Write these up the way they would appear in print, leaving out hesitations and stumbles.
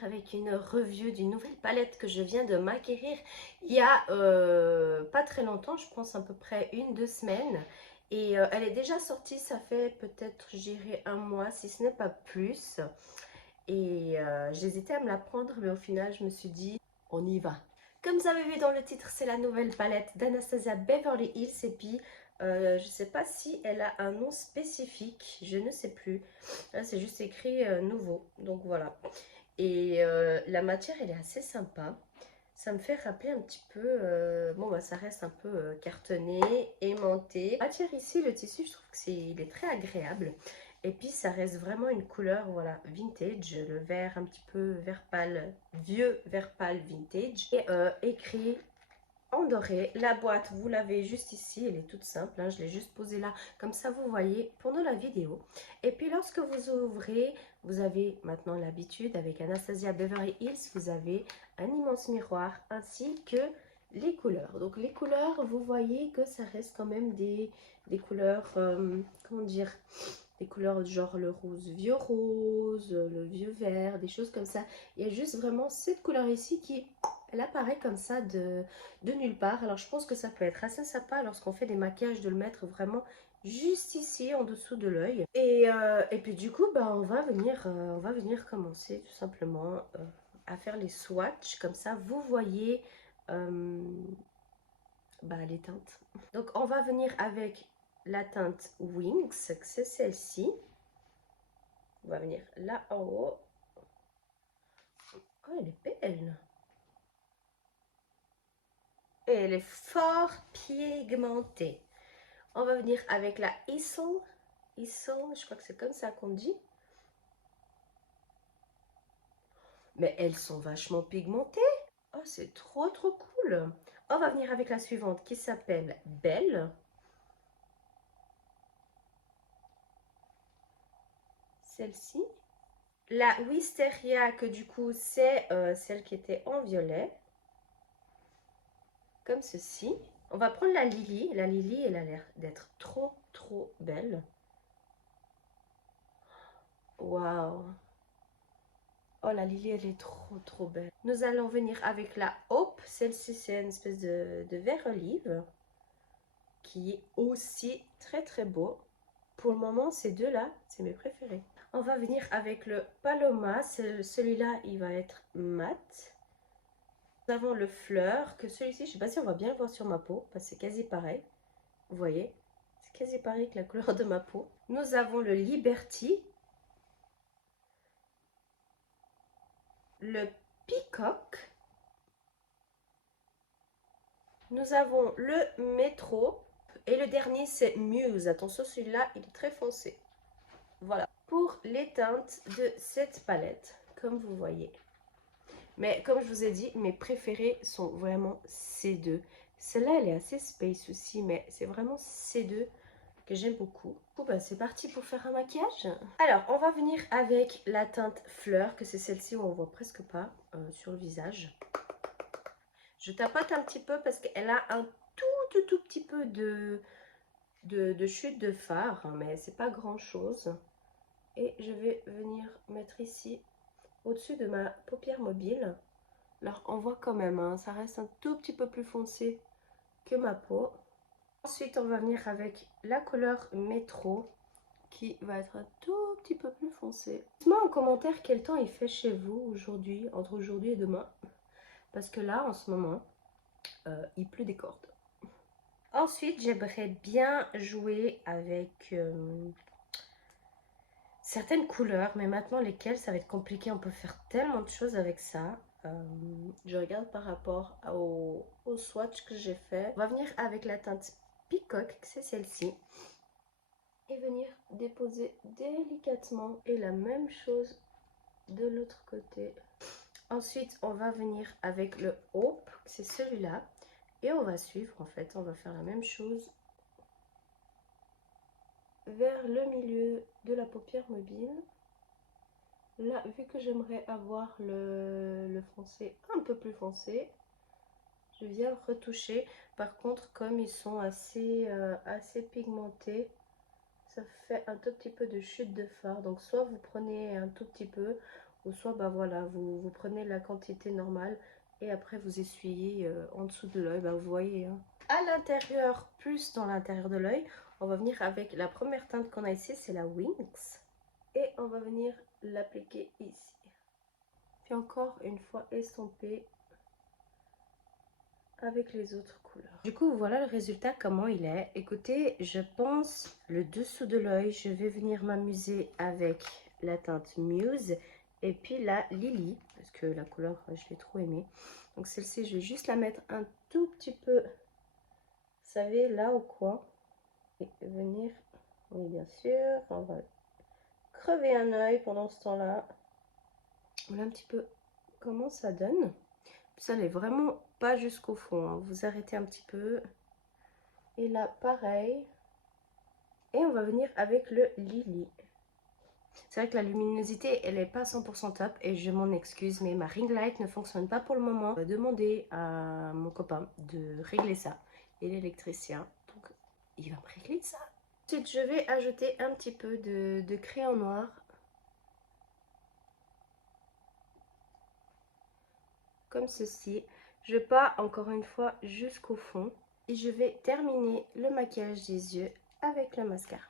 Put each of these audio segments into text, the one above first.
venir avec une review d'une nouvelle palette que je viens de m'acquérir il y a pas très longtemps, je pense à peu près 1-2 semaines. Et elle est déjà sortie, ça fait peut-être, je dirais, un mois, si ce n'est pas plus. Et j'hésitais à me la prendre, mais au final, je me suis dit, on y va. Comme vous avez vu dans le titre, c'est la nouvelle palette d'Anastasia Beverly Hills. Et puis, je ne sais pas si elle a un nom spécifique, je ne sais plus. Là, c'est juste écrit nouveau, donc voilà. Et la matière, elle est assez sympa. Ça me fait rappeler un petit peu, bon bah ça reste un peu cartonné, aimanté. La matière ici, le tissu, je trouve que il est très agréable. Et puis ça reste vraiment une couleur, voilà, vintage, le vert un petit peu vert pâle, vieux vert pâle vintage. Et écrit en doré. La boîte, vous l'avez juste ici, elle est toute simple, hein, je l'ai juste posée là, comme ça vous voyez pendant la vidéo. Et puis lorsque vous ouvrez, vous avez maintenant l'habitude avec Anastasia Beverly Hills, vous avez un immense miroir ainsi que les couleurs. Donc les couleurs, vous voyez que ça reste quand même des couleurs, comment dire, des couleurs genre le vieux rose, le vieux vert, des choses comme ça. Il y a juste vraiment cette couleur ici qui, elle apparaît comme ça de nulle part. Alors je pense que ça peut être assez sympa lorsqu'on fait des maquillages de le mettre vraiment juste ici en dessous de l'œil. Et puis du coup, bah, on va venir commencer tout simplement à faire les swatchs. Comme ça, vous voyez bah, les teintes. Donc on va venir avec la teinte Wings, c'est celle-ci. On va venir là en haut. Oh, elle est belle. Et elle est fort pigmentée. On va venir avec la Easel. Easel, je crois que c'est comme ça qu'on dit. Mais elles sont vachement pigmentées. Oh, c'est trop trop cool. On va venir avec la suivante qui s'appelle Belle. Celle-ci. La Wisteria, que du coup c'est celle qui était en violet. Comme ceci. On va prendre la Lily. La Lily, elle a l'air d'être trop trop belle. Waouh. Oh, la Lily, elle est trop trop belle. Nous allons venir avec la Hope. Celle-ci, c'est une espèce de vert olive qui est aussi très très beau. Pour le moment, ces deux-là, c'est mes préférés. On va venir avec le Paloma. Celui-là, il va être mat. Nous avons le fleur, que celui-ci, je ne sais pas si on va bien le voir sur ma peau, parce que c'est quasi pareil. Vous voyez, c'est quasi pareil que la couleur de ma peau. Nous avons le Liberty. Le Peacock. Nous avons le Métro. Et le dernier, c'est Muse. Attention, celui-là, il est très foncé. Voilà. Pour les teintes de cette palette, comme vous voyez. Mais comme je vous ai dit, mes préférés sont vraiment ces deux. Celle-là, elle est assez space aussi, mais c'est vraiment ces deux que j'aime beaucoup. Bon, bah, c'est parti pour faire un maquillage. Alors, on va venir avec la teinte Fleur, que c'est celle-ci où on voit presque pas sur le visage. Je tapote un petit peu parce qu'elle a un tout petit peu de chute de fard, hein, mais c'est pas grand chose. Et je vais venir mettre ici au-dessus de ma paupière mobile. Alors on voit quand même, hein, ça reste un tout petit peu plus foncé que ma peau. Ensuite on va venir avec la couleur Métro qui va être un tout petit peu plus foncé. Dites-moi en commentaire quel temps il fait chez vous aujourd'hui, entre aujourd'hui et demain. Parce que là en ce moment, il pleut des cordes. Ensuite, j'aimerais bien jouer avec certaines couleurs, mais maintenant lesquelles, ça va être compliqué. On peut faire tellement de choses avec ça. Je regarde par rapport au swatch que j'ai fait. On va venir avec la teinte Peacock, c'est celle-ci. Et venir déposer délicatement. Et la même chose de l'autre côté. Ensuite, on va venir avec le Hope, c'est celui-là. Et on va suivre, en fait, on va faire la même chose vers le milieu de la paupière mobile. Là, vu que j'aimerais avoir le foncé un peu plus foncé, je viens retoucher. Par contre, comme ils sont assez pigmentés, ça fait un tout petit peu de chute de fard. Donc soit vous prenez un tout petit peu, ou soit bah voilà, vous prenez la quantité normale et après vous essuyez en dessous de l'œil, bah vous voyez. Hein. À l'intérieur, plus dans l'intérieur de l'œil, on va venir avec la première teinte qu'on a ici, c'est la Wings. Et on va venir l'appliquer ici. Puis encore une fois estomper avec les autres couleurs. Du coup, voilà le résultat, comment il est. Écoutez, je pense le dessous de l'œil, je vais venir m'amuser avec la teinte Muse et puis la Lily, parce que la couleur, je l'ai trop aimée. Donc celle-ci, je vais juste la mettre un tout petit peu, vous savez, là au coin. Et venir, oui bien sûr, on va crever un œil pendant ce temps-là. Voilà un petit peu comment ça donne. Ça n'est vraiment pas jusqu'au fond, hein. Vous arrêtez un petit peu. Et là, pareil. Et on va venir avec le Lily. C'est vrai que la luminosité, elle n'est pas 100% top et je m'en excuse, mais ma ring light ne fonctionne pas pour le moment. Je vais demander à mon copain de régler ça. Et l'électricien, donc il va me régler ça. Ensuite, je vais ajouter un petit peu de crayon noir. Comme ceci. Je pars encore une fois jusqu'au fond. Et je vais terminer le maquillage des yeux avec le mascara.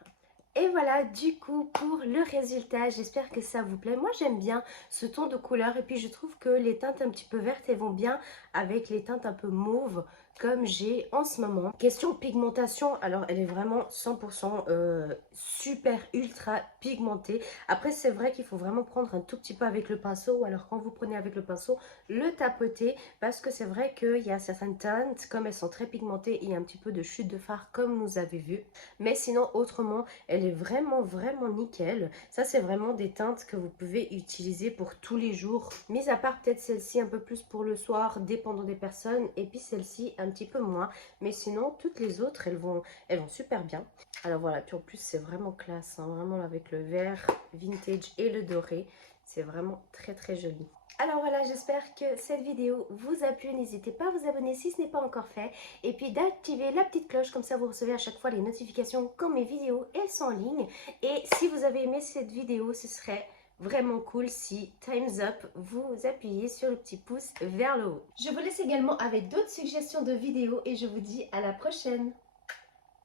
Et voilà du coup pour le résultat, j'espère que ça vous plaît. Moi j'aime bien ce ton de couleur et puis je trouve que les teintes un petit peu vertes elles vont bien avec les teintes un peu mauves comme j'ai en ce moment. Question pigmentation, alors elle est vraiment 100% super ultra pigmentée. Après c'est vrai qu'il faut vraiment prendre un tout petit peu avec le pinceau ou alors quand vous prenez avec le pinceau, le tapoter parce que c'est vrai qu'il y a certaines teintes comme elles sont très pigmentées, il y a un petit peu de chute de fard comme vous avez vu. Mais sinon autrement elle est vraiment nickel. Ça c'est vraiment des teintes que vous pouvez utiliser pour tous les jours. Mis à part peut-être celle-ci un peu plus pour le soir dépendant des personnes et puis celle-ci un petit peu moins. Mais sinon toutes les autres elles vont super bien. Alors voilà, puis en plus c'est vraiment classe, hein, vraiment avec le vert vintage et le doré. C'est vraiment très joli. Alors voilà, j'espère que cette vidéo vous a plu. N'hésitez pas à vous abonner si ce n'est pas encore fait. Et puis d'activer la petite cloche, comme ça vous recevez à chaque fois les notifications quand mes vidéos elles sont en ligne. Et si vous avez aimé cette vidéo, ce serait vraiment cool si Time's Up, vous appuyez sur le petit pouce vers le haut. Je vous laisse également avec d'autres suggestions de vidéos et je vous dis à la prochaine.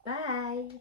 Bye!